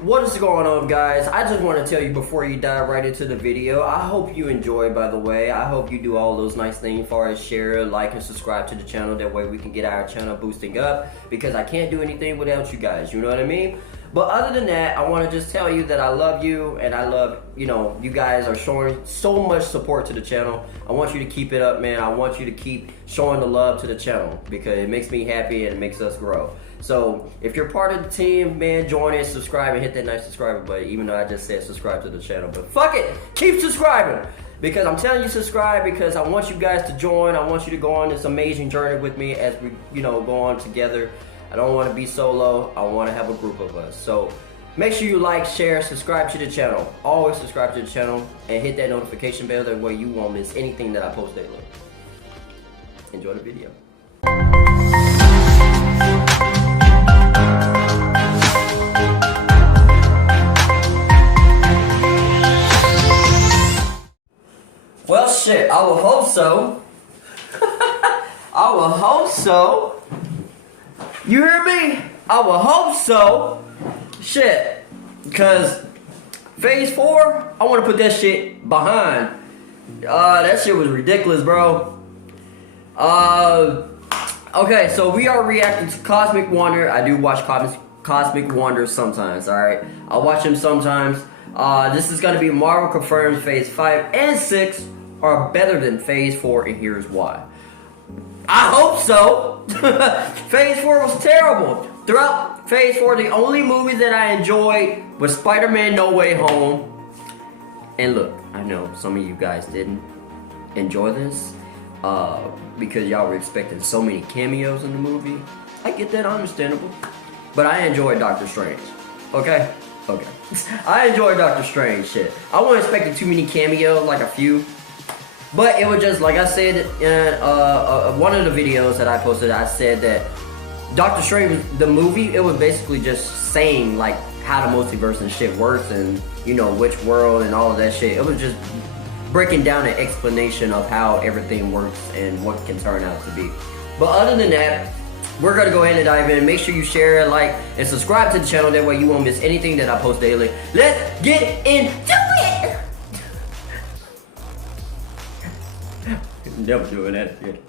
What is going on, guys? I just want to tell you before you dive right into the video, I hope you enjoy, by the way. I hope you do all those nice things as far as share, like, and subscribe to the channel. That way we can get our channel boosting up, because I can't do anything without you guys, you know what I mean? But other than that, I want to just tell you that I love you, and I love, you guys are showing so much support to the channel. I want you to keep it up, man. I want you to keep showing the love to the channel, because it makes me happy and it makes us grow. So if you're part of the team, man, join in, subscribe, and hit that nice subscriber button, even though I just said subscribe to the channel. But fuck it, keep subscribing, because I'm telling you subscribe, because I want you guys to join. I want you to go on this amazing journey with me as we, go on together. I don't want to be solo. I want to have a group of us. So make sure you like, share, subscribe to the channel. Always subscribe to the channel and hit that notification bell. That way you won't miss anything that I post daily. Enjoy the video. Well, shit, I will hope so. I will hope so. You hear me? I will hope so. Shit. Because phase 4, I want to put that shit behind. That shit was ridiculous, bro. Okay, so we are reacting to Cosmic Wonder. I do watch Cosmic Wonder sometimes, alright? I watch him sometimes. This is going to be Marvel confirms phase 5 and 6 are better than phase 4, and here's why. I hope so. Phase 4 was terrible. Throughout phase 4, the only movie that I enjoyed was Spider-Man No Way Home. And look, I know some of you guys didn't enjoy this because y'all were expecting so many cameos in the movie. I get that, understandable. But I enjoyed Doctor Strange. Okay? Okay. I enjoyed Doctor Strange shit. I wasn't expecting too many cameos, like a few. But it was just, like I said in one of the videos that I posted, I said that Doctor Strange, the movie, it was basically just saying, like, how the multiverse and shit works and, which world and all of that shit. It was just breaking down an explanation of how everything works and what can turn out to be. But other than that, we're going to go ahead and dive in. Make sure you share, like, and subscribe to the channel. That way you won't miss anything that I post daily. Let's get into it! Never doing that shit.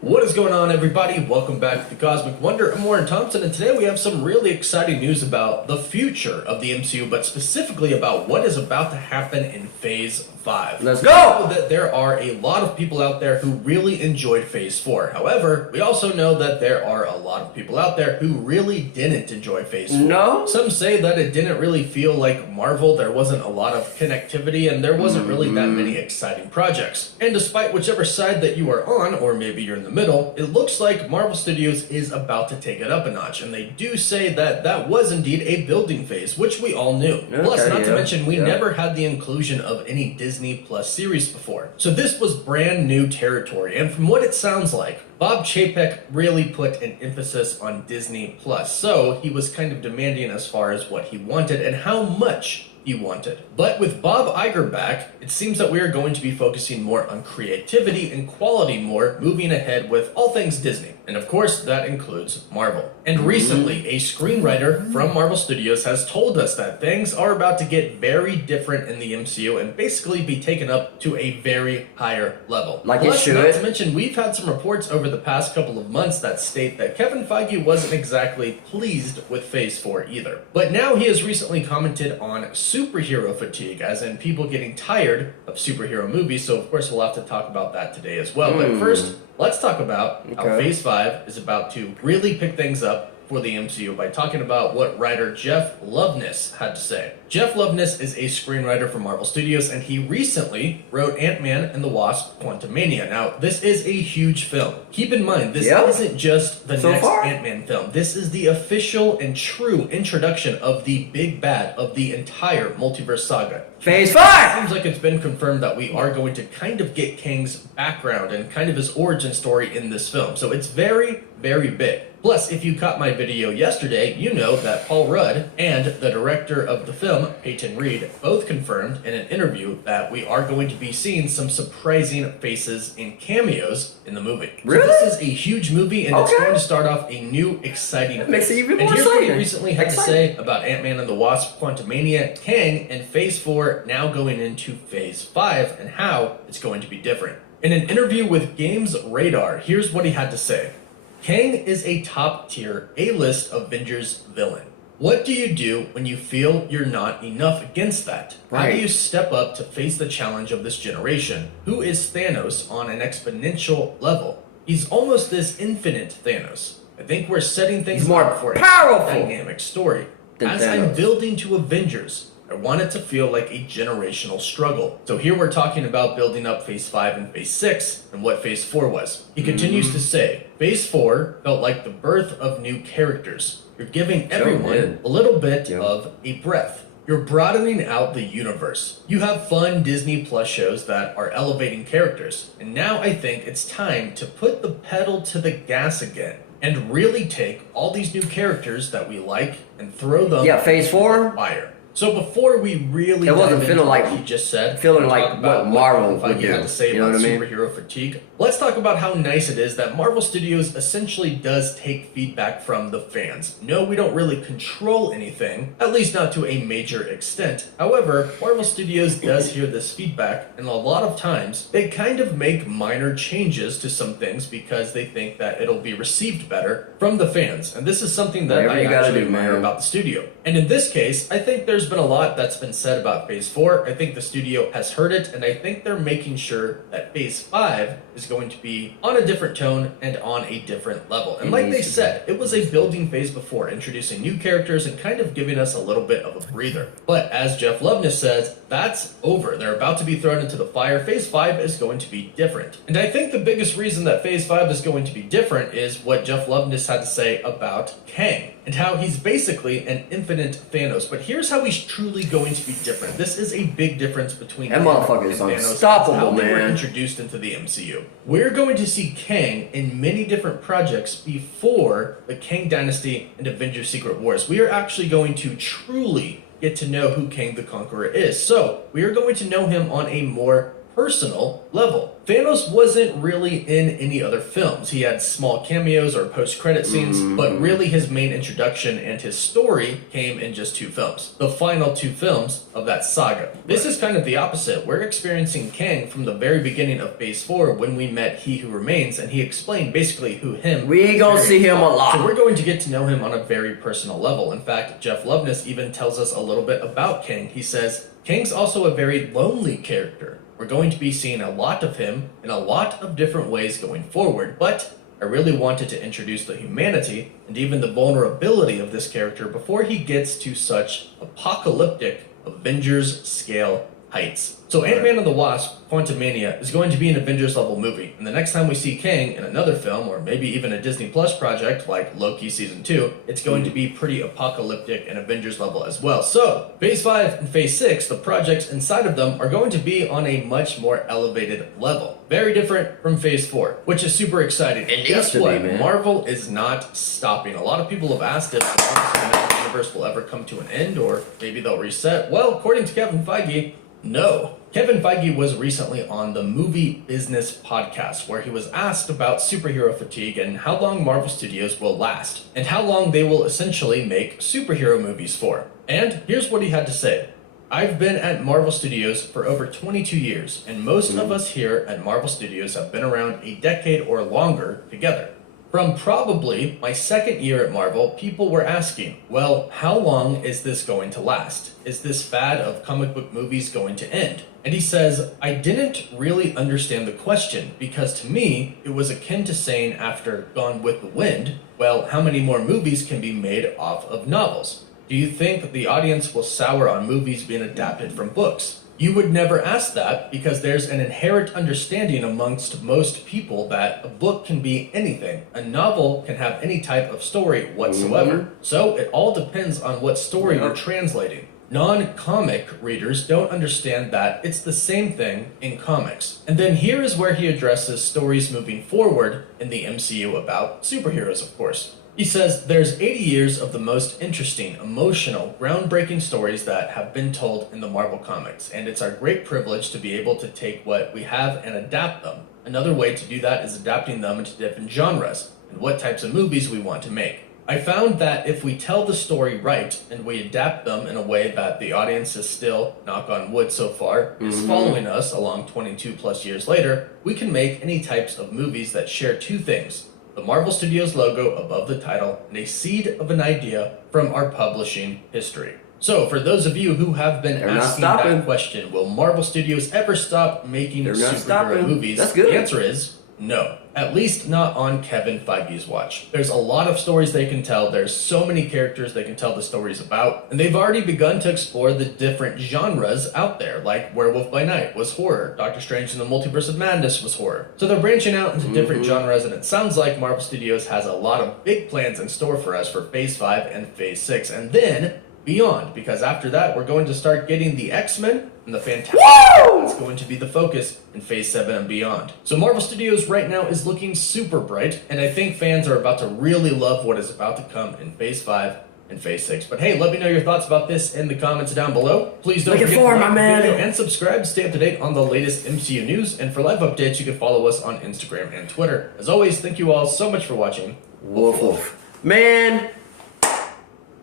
What is going on, everybody? Welcome back to the Cosmic Wonder. I'm Warren Thompson, and today we have some really exciting news about the future of the MCU, but specifically about what is about to happen in Phase 5. Let's go! We know that there are a lot of people out there who really enjoyed Phase 4. However, we also know that there are a lot of people out there who really didn't enjoy Phase 4. No? Some say that it didn't really feel like Marvel. There wasn't a lot of connectivity, and there wasn't really that many exciting projects. And despite whichever side that you are on, or maybe you're in the middle, it looks like Marvel Studios is about to take it up a notch, and they do say that that was indeed a building phase, which we all knew. Okay, Plus, not to mention, we never had the inclusion of any Disney Plus series before. So this was brand new territory, and from what it sounds like, Bob Chapek really put an emphasis on Disney Plus, so he was kind of demanding as far as what he wanted and how much he wanted. But with Bob Iger back, it seems that we are going to be focusing more on creativity and quality more, moving ahead with all things Disney. And of course, that includes Marvel. And recently, a screenwriter from Marvel Studios has told us that things are about to get very different in the MCU and basically be taken up to a very higher level. Like Plus, it should. not to mention, we've had some reports over the past couple of months that state that Kevin Feige wasn't exactly pleased with Phase 4 either. But now he has recently commented on superhero fatigue, as in people getting tired of superhero movies, so of course we'll have to talk about that today as well. But first, let's talk about how Phase 5 is about to really pick things up for the MCU by talking about what writer Jeff Loveness had to say. Jeff Loveness is a screenwriter for Marvel Studios, and he recently wrote Ant-Man and the Wasp: Quantumania. Now, this is a huge film. Keep in mind, this isn't just the next Ant-Man film. This is the official and true introduction of the big bad of the entire multiverse saga. Phase 5! It seems like it's been confirmed that we are going to kind of get Kang's background and kind of his origin story in this film. So it's very, very big. Plus, if you caught my video yesterday, you know that Paul Rudd and the director of the film, Peyton Reed, both confirmed in an interview that we are going to be seeing some surprising faces and cameos in the movie. Really? So this is a huge movie, and it's going to start off a new, exciting phase. Makes it even more and here's what he exciting. recently had to say about Ant-Man and the Wasp: Quantumania, Kang, and Phase 4 now going into Phase 5, and how it's going to be different. In an interview with Games Radar, here's what he had to say. Kang is a top-tier A-list Avengers villain. What do you do when you feel you're not enough against that? How do you step up to face the challenge of this generation? Who is Thanos on an exponential level? He's almost this infinite Thanos. I think we're setting things up for a dynamic story. As I'm building to Avengers, I want it to feel like a generational struggle. So here we're talking about building up Phase 5 and Phase 6 and what Phase 4 was. He continues to say, Phase 4 felt like the birth of new characters. You're giving everyone a little bit of a breath. You're broadening out the universe. You have fun Disney Plus shows that are elevating characters. And now I think it's time to put the pedal to the gas again and really take all these new characters that we like and throw them Phase 4 fire. So before we really it wasn't feeling like he just said, feeling like what Marvel would do. Had to say about superhero fatigue. Let's talk about how nice it is that Marvel Studios essentially does take feedback from the fans. No, we don't really control anything, at least not to a major extent. However, Marvel Studios does hear this feedback, and a lot of times they kind of make minor changes to some things because they think that it'll be received better from the fans. And this is something that I actually admire about the studio. And in this case, I think there's been a lot that's been said about Phase 4. I think the studio has heard it, and I think they're making sure that Phase 5 is going to be on a different tone and on a different level. And like they said, it was a building phase before, introducing new characters and kind of giving us a little bit of a breather. But as Jeff Loveness says, that's over. They're about to be thrown into the fire. Phase 5 is going to be different. And I think the biggest reason that Phase 5 is going to be different is what Jeff Loveness had to say about Kang, and how he's basically an infinite Thanos. But here's how he's truly going to be different. This is a big difference between that motherfucker is unstoppable, how they were man. introduced into the MCU. We're going to see Kang in many different projects before the Kang Dynasty and Avengers Secret Wars. We are actually going to truly get to know who Kang the Conqueror is. So we are going to know him on a more personal level. Thanos wasn't really in any other films. He had small cameos or post-credit scenes, but really his main introduction and his story came in just 2 films. The final 2 films of that saga. This is kind of the opposite. We're experiencing Kang from the very beginning of Phase 4 when we met He Who Remains, and he explained basically who him. We ain't gonna see him a lot. So we're going to get to know him on a very personal level. In fact, Jeff Loveness even tells us a little bit about Kang. He says, Kang's also a very lonely character. We're going to be seeing a lot of him in a lot of different ways going forward, but I really wanted to introduce the humanity and even the vulnerability of this character before he gets to such apocalyptic Avengers scale heights. So Ant-Man and the Wasp: Quantumania is going to be an Avengers level movie, and the next time we see Kang in another film, or maybe even a Disney Plus project like Loki Season 2, it's going to be pretty apocalyptic and Avengers level as well. So Phase 5 and Phase 6, the projects inside of them are going to be on a much more elevated level. Very different from Phase 4, which is super exciting. And guess what? Marvel is not stopping. A lot of people have asked if the Marvel Cinematic Universe will ever come to an end, or maybe they'll reset. Well, according to Kevin Feige, no. Kevin Feige was recently on the Movie Business podcast, where he was asked about superhero fatigue and how long Marvel Studios will last, and how long they will essentially make superhero movies for. And here's what he had to say. I've been at Marvel Studios for over 22 years, and most of us here at Marvel Studios have been around a decade or longer together. From probably my second year at Marvel, people were asking, well, how long is this going to last? Is this fad of comic book movies going to end? And he says, I didn't really understand the question, because to me, it was akin to saying after Gone with the Wind, well, how many more movies can be made off of novels? Do you think the audience will sour on movies being adapted from books? You would never ask that because there's an inherent understanding amongst most people that a book can be anything. A novel can have any type of story whatsoever. So it all depends on what story you're translating. Non-comic readers don't understand that it's the same thing in comics. And then here is where he addresses stories moving forward in the MCU about superheroes, of course. He says, there's 80 years of the most interesting, emotional, groundbreaking stories that have been told in the Marvel Comics, and it's our great privilege to be able to take what we have and adapt them. Another way to do that is adapting them into different genres, and what types of movies we want to make. I found that if we tell the story right, and we adapt them in a way that the audience is still, knock on wood so far, is following us along 22 plus years later, we can make any types of movies that share two things: the Marvel Studios logo above the title, and a seed of an idea from our publishing history. So, for those of you who have been asking that question, will Marvel Studios ever stop making superhero movies? That's good. The answer is no. At least not on Kevin Feige's watch. There's a lot of stories they can tell, there's so many characters they can tell the stories about, and they've already begun to explore the different genres out there, like Werewolf by Night was horror, Doctor Strange in the Multiverse of Madness was horror. So they're branching out into different genres, and it sounds like Marvel Studios has a lot of big plans in store for us for Phase 5 and Phase 6, and then beyond, because after that we're going to start getting the X-Men and the Fantastic Four. That's going to be the focus in Phase 7 and beyond. So Marvel Studios right now is looking super bright, and I think fans are about to really love what is about to come in Phase 5 and Phase 6. But hey, let me know your thoughts about this in the comments down below. Please don't forget to like the video and subscribe to stay up to date on the latest MCU news, and for live updates you can follow us on Instagram and Twitter. As always, thank you all so much for watching. Woof woof. Man,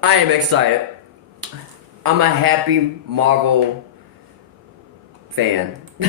I am excited. I'm a happy Marvel fan. I'm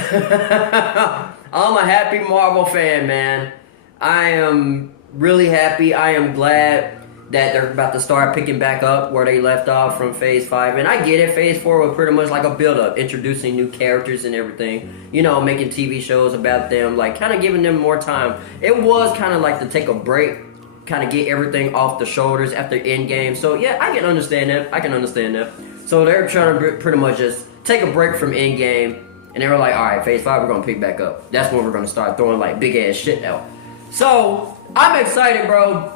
a happy Marvel fan, man. I am really happy. I am glad that they're about to start picking back up where they left off from Phase 5. And I get it, Phase 4 was pretty much like a build-up, introducing new characters and everything. You know, making TV shows about them, like kind of giving them more time. It was kind of like to take a break, kind of get everything off the shoulders after Endgame. So yeah, I can understand that. So they're trying to pretty much just take a break from Endgame, and they were like, all right, Phase 5, we're going to pick back up. That's when we're going to start throwing like big ass shit out. So I'm excited, bro.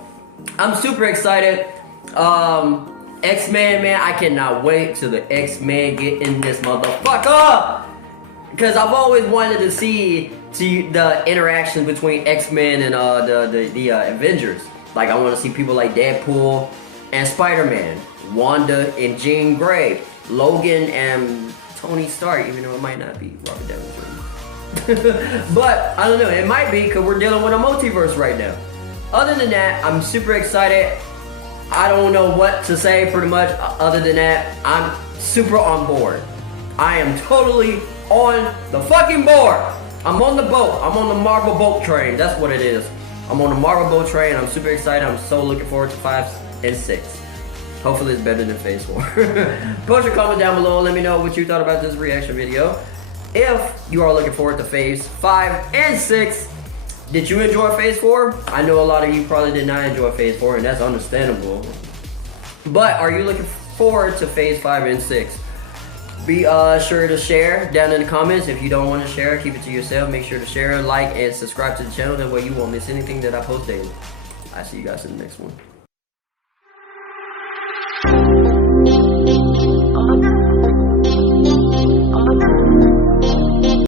I'm super excited. X-Men, man, I cannot wait till the X-Men get in this motherfucker. Because I've always wanted to see the interaction between X-Men and the Avengers. Like, I want to see people like Deadpool and Spider-Man, Wanda and Jean Grey, Logan and Tony Stark, even though it might not be Robert Downey Jr. But I don't know, it might be because we're dealing with a multiverse right now. Other than that, I'm super excited. I don't know what to say pretty much other than that. I'm super on board. I am totally on the fucking board. I'm on the boat. I'm on the Marvel boat train. That's what it is. I'm on the Marvel boat train. I'm super excited. I'm so looking forward to 5 and 6. Hopefully it's better than Phase 4. Post your comment down below. Let me know what you thought about this reaction video. If you are looking forward to Phase 5 and 6, did you enjoy Phase 4? I know a lot of you probably did not enjoy Phase 4, and that's understandable. But are you looking forward to Phase 5 and 6? Be sure to share down in the comments. If you don't want to share, keep it to yourself. Make sure to share, like, and subscribe to the channel. That way you won't miss anything that I post daily. I'll see you guys in the next one.